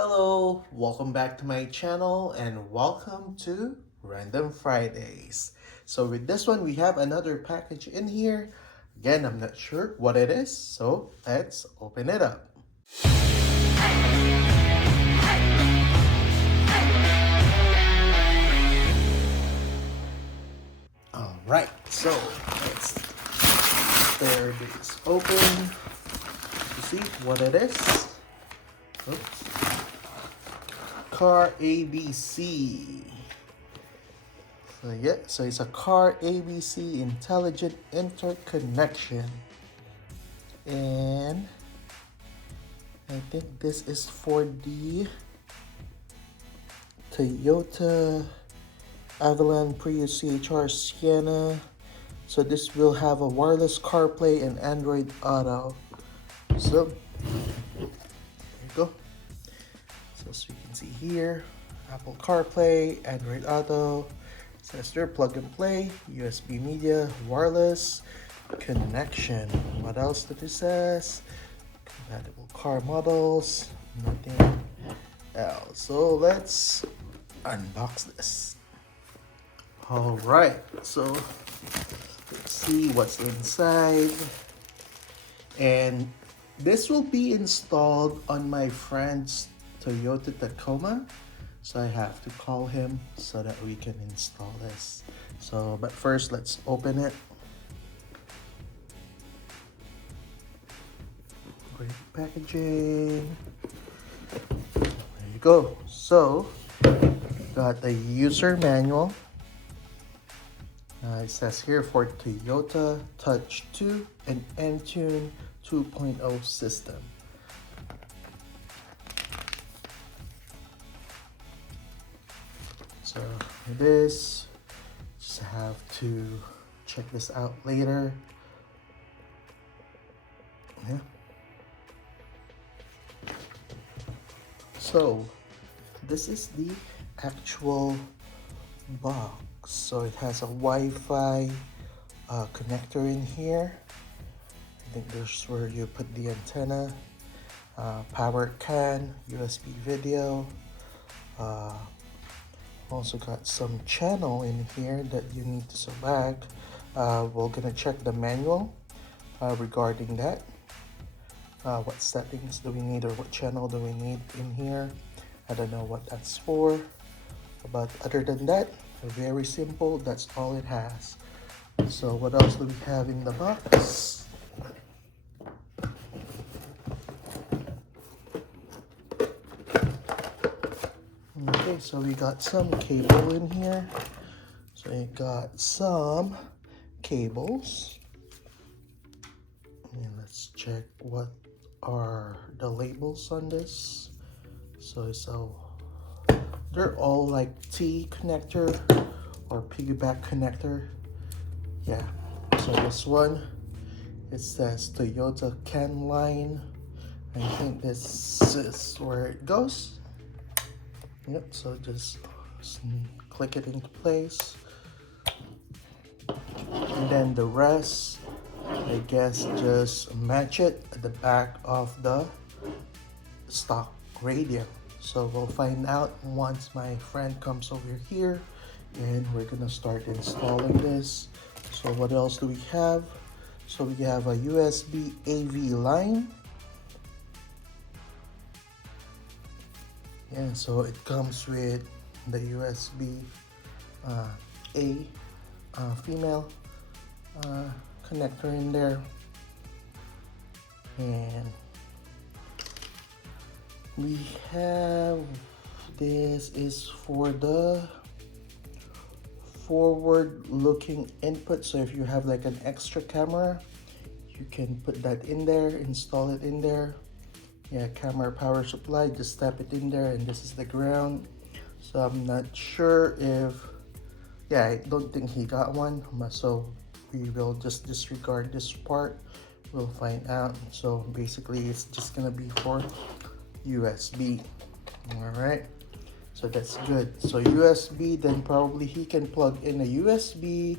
Hello, welcome back to my channel and welcome to Random Fridays. So with this one, we have another package in here. Again, I'm not sure what it is, so let's open it up. All right, so let's tear this open to see what it is. Oops. CARABC. So it's a CARABC intelligent interconnection. And I think this is for the Toyota Avalon Prius CHR Sienna. So this will have a wireless CarPlay and Android Auto. So there you go. So as you can see here, Apple CarPlay, Android Auto, says there plug and play, USB media, wireless connection. What else did it says? Compatible car models, nothing else. So let's unbox this. All right, so let's see what's inside. And this will be installed on my friend's Toyota Tacoma. So I have to call him so that we can install this. So, but first let's open it. Great packaging. There you go. So, got the user manual. It says here for Toyota Touch 2 and Entune 2.0 system. So it is. Just have to check this out later. Yeah. So this is the actual box. So it has a Wi-Fi connector in here. I think there's where you put the antenna, power can, USB video. Also got some channel in here that you need to select. We're gonna check the manual regarding that. What settings do we need or what channel do we need in here? I don't know what that's for. But other than that, very simple, that's all it has. So what else do we have in the box? Okay, so we got some cable in here. So you got some cables. And let's check what are the labels on this. So they're all like T connector or piggyback connector. Yeah, so this one, it says Toyota CAN line. I think this is where it goes. Yep, so just click it into place. And then the rest, I guess, just match it at the back of the stock radio. So we'll find out once my friend comes over here and we're gonna start installing this. So what else do we have? So we have a USB AV line. Yeah, so it comes with the USB A female connector in there. And we have, this is for the forward looking input. So if you have like an extra camera, you can put that in there, install it in there. Yeah, camera power supply, just tap it in there, and this is the ground. So I'm not sure if, yeah, I don't think he got one, so we will just disregard this part. We'll find out. So basically it's just gonna be for USB. All right, so that's good. So USB, then probably he can plug in a USB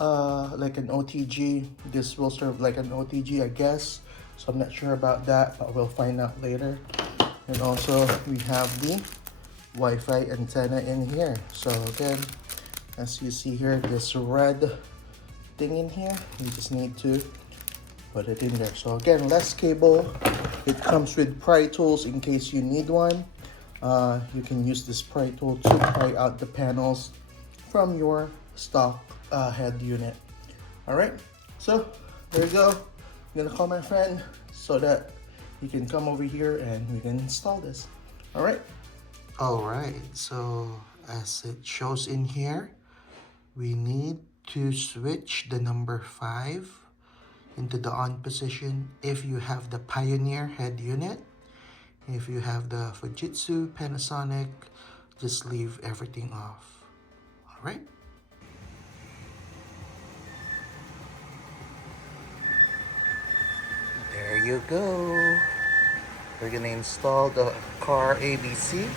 like an OTG. This will serve like an OTG, I guess. So I'm not sure about that, but we'll find out later. And also we have the Wi-Fi antenna in here. So again, as you see here, this red thing in here, you just need to put it in there. So again, less cable. It comes with pry tools in case you need one. You can use this pry tool to pry out the panels from your stock head unit. All right, so there you go. I'm gonna call my friend so that he can come over here and we can install this. All right. All right, so as it shows in here, we need to switch the number 5 into the on position if you have the Pioneer head unit. If you have the Fujitsu, Panasonic, just leave everything off. All right. There you go. We're gonna install the CARABC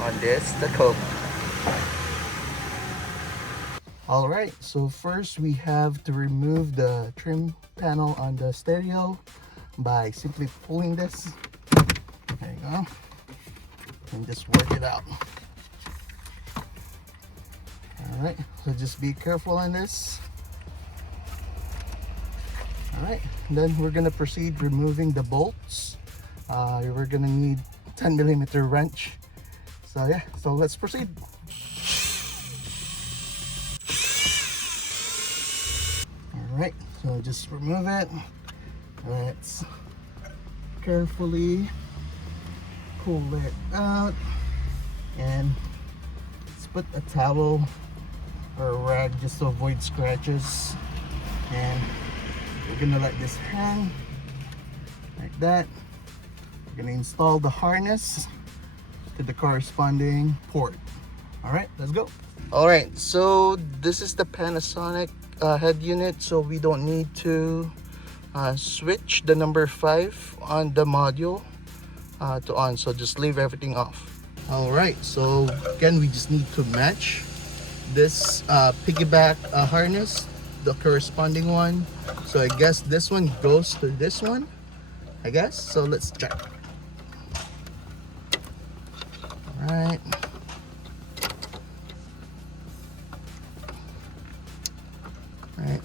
on this Tacoma. All right, so first we have to remove the trim panel on the stereo by simply pulling this. There you go. And just work it out. All right, so just be careful on this. All right, then we're gonna proceed removing the bolts. We're gonna need 10mm wrench. So yeah, so let's proceed. All right, so just remove it. Let's carefully pull it out, and let's put a towel or a rag just to avoid scratches. And we're gonna let this hang like that. We're gonna install the harness to the corresponding port. All right, let's go. All right, so this is the Panasonic head unit, so we don't need to switch the number 5 on the module to on, so just leave everything off. All right, so again, we just need to match this piggyback harness, the corresponding one. So I guess this one goes to this one, I guess. So let's check. All right. Right.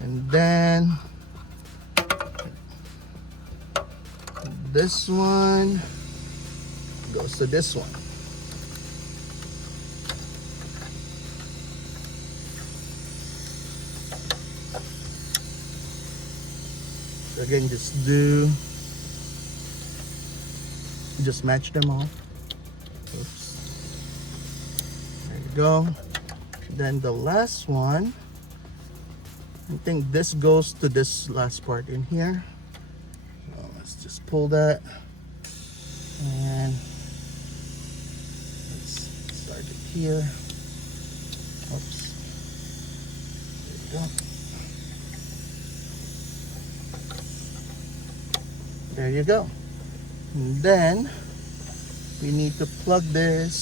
And then this one goes to this one. So again, just match them all. Oops. There you go. Then the last one, I think this goes to this last part in here. So let's just pull that, and let's start it here. Oops. There you go. There you go. And then we need to plug this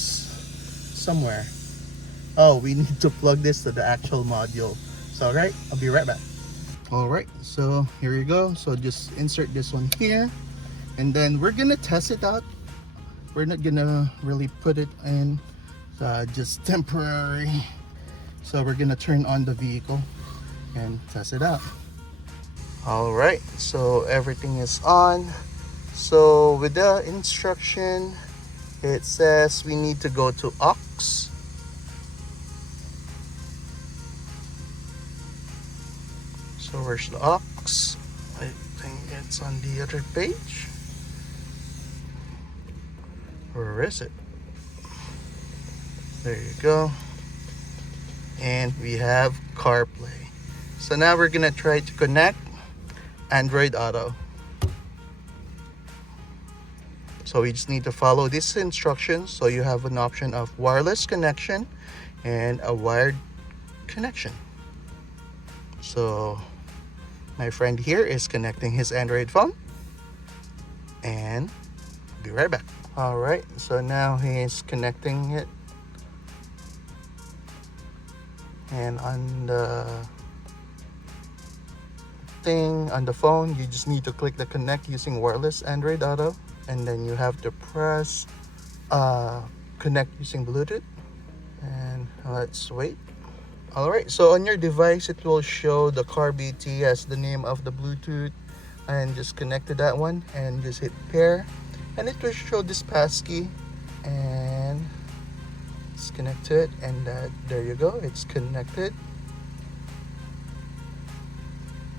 somewhere. Oh, we need to plug this to the actual module. So all right, I'll be right back. All right, so here you go. So just insert this one here, and then we're gonna test it out. We're not gonna really put it in, just temporary. So we're gonna turn on the vehicle and test it out. All right, so everything is on. So with the instruction, it says we need to go to aux. So where's the aux? I think it's on the other page. Where is it? There you go. And we have CarPlay. So now we're gonna try to connect Android Auto. So we just need to follow these instructions. So you have an option of wireless connection and a wired connection. So my friend here is connecting his Android phone, and I'll be right back. All right, so now he's connecting it, and on the connecting on the phone, you just need to click the connect using wireless Android Auto, and then you have to press connect using Bluetooth, and let's wait. Alright, so on your device it will show the CARBC as the name of the Bluetooth, and just connect to that one and just hit pair, and it will show this passkey, and let's connect to it, and there you go, it's connected.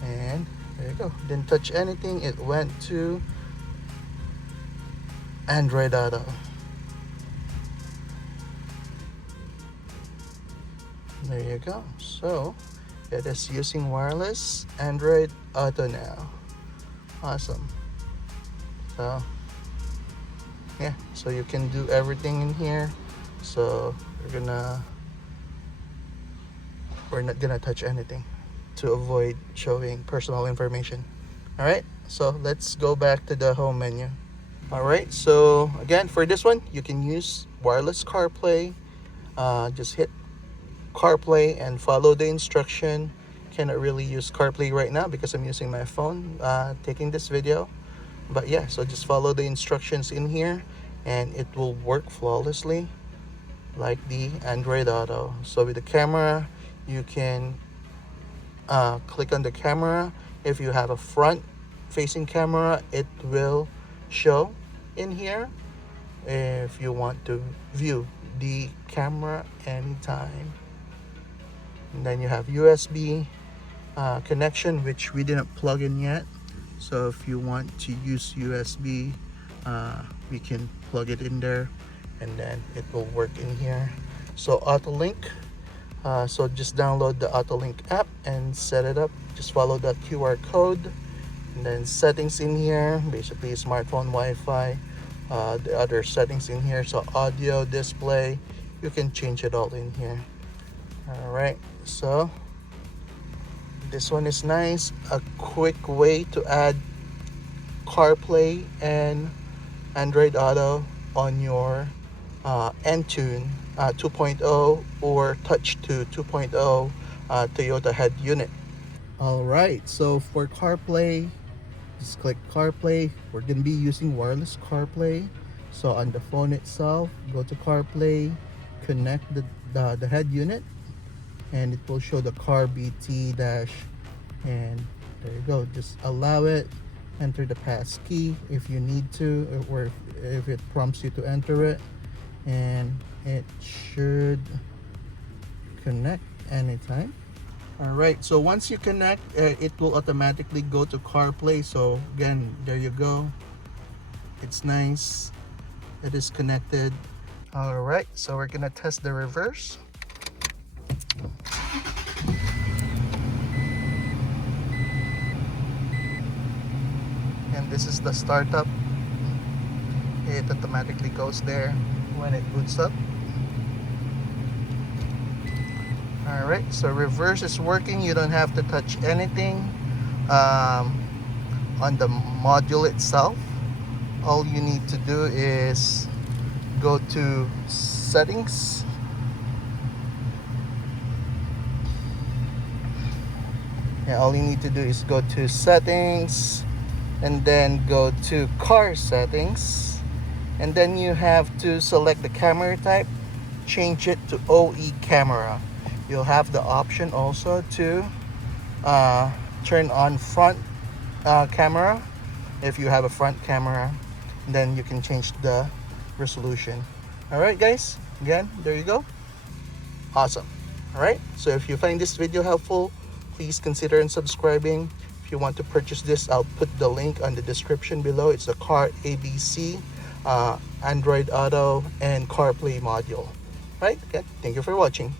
And there you go, didn't touch anything, it went to Android Auto. There you go, so it is using wireless Android Auto now. Awesome. So yeah, so you can do everything in here. So we're not gonna touch anything to avoid showing personal information. All right, so let's go back to the home menu. All right, so again, for this one you can use wireless CarPlay. Just hit CarPlay and follow the instruction. Cannot really use CarPlay right now because I'm using my phone taking this video, but yeah, so just follow the instructions in here and it will work flawlessly like the Android Auto. So with the camera, you can click on the camera. If you have a front facing camera, it will show in here if you want to view the camera anytime. And then you have USB connection, which we didn't plug in yet. So if you want to use USB, we can plug it in there and then it will work in here. So auto link, so just download the auto link app and set it up. Just follow that QR code, and then settings in here, basically smartphone Wi-Fi, the other settings in here, so audio, display, you can change it all in here. All right, so this one is nice, a quick way to add CarPlay and Android Auto on your Entune 2.0 or Touch 2.0 Toyota head unit. All right, so for CarPlay, just click CarPlay. We're going to be using wireless CarPlay. So on the phone itself, go to CarPlay, connect the head unit, and it will show the CARBC dash, and there you go. Just allow it, enter the pass key if you need to, or if it prompts you to enter it, and it should connect anytime. All right, so once you connect, it will automatically go to CarPlay. So again, there you go, it's nice, it is connected. All right, so we're gonna test the reverse. And this is the startup. It automatically goes there when it boots up. All right, so reverse is working. You don't have to touch anything on the module itself. All you need to do is go to settings, all you need to do is go to settings and then go to car settings, and then you have to select the camera type, change it to OE camera. You'll have the option also to turn on front camera if you have a front camera, then you can change the resolution. All right guys, again, there you go. Awesome. All right, so if you find this video helpful, please consider subscribing. If you want to purchase this, I'll put the link on the description below. It's the CARABC Android Auto and CarPlay module. Right, okay, thank you for watching.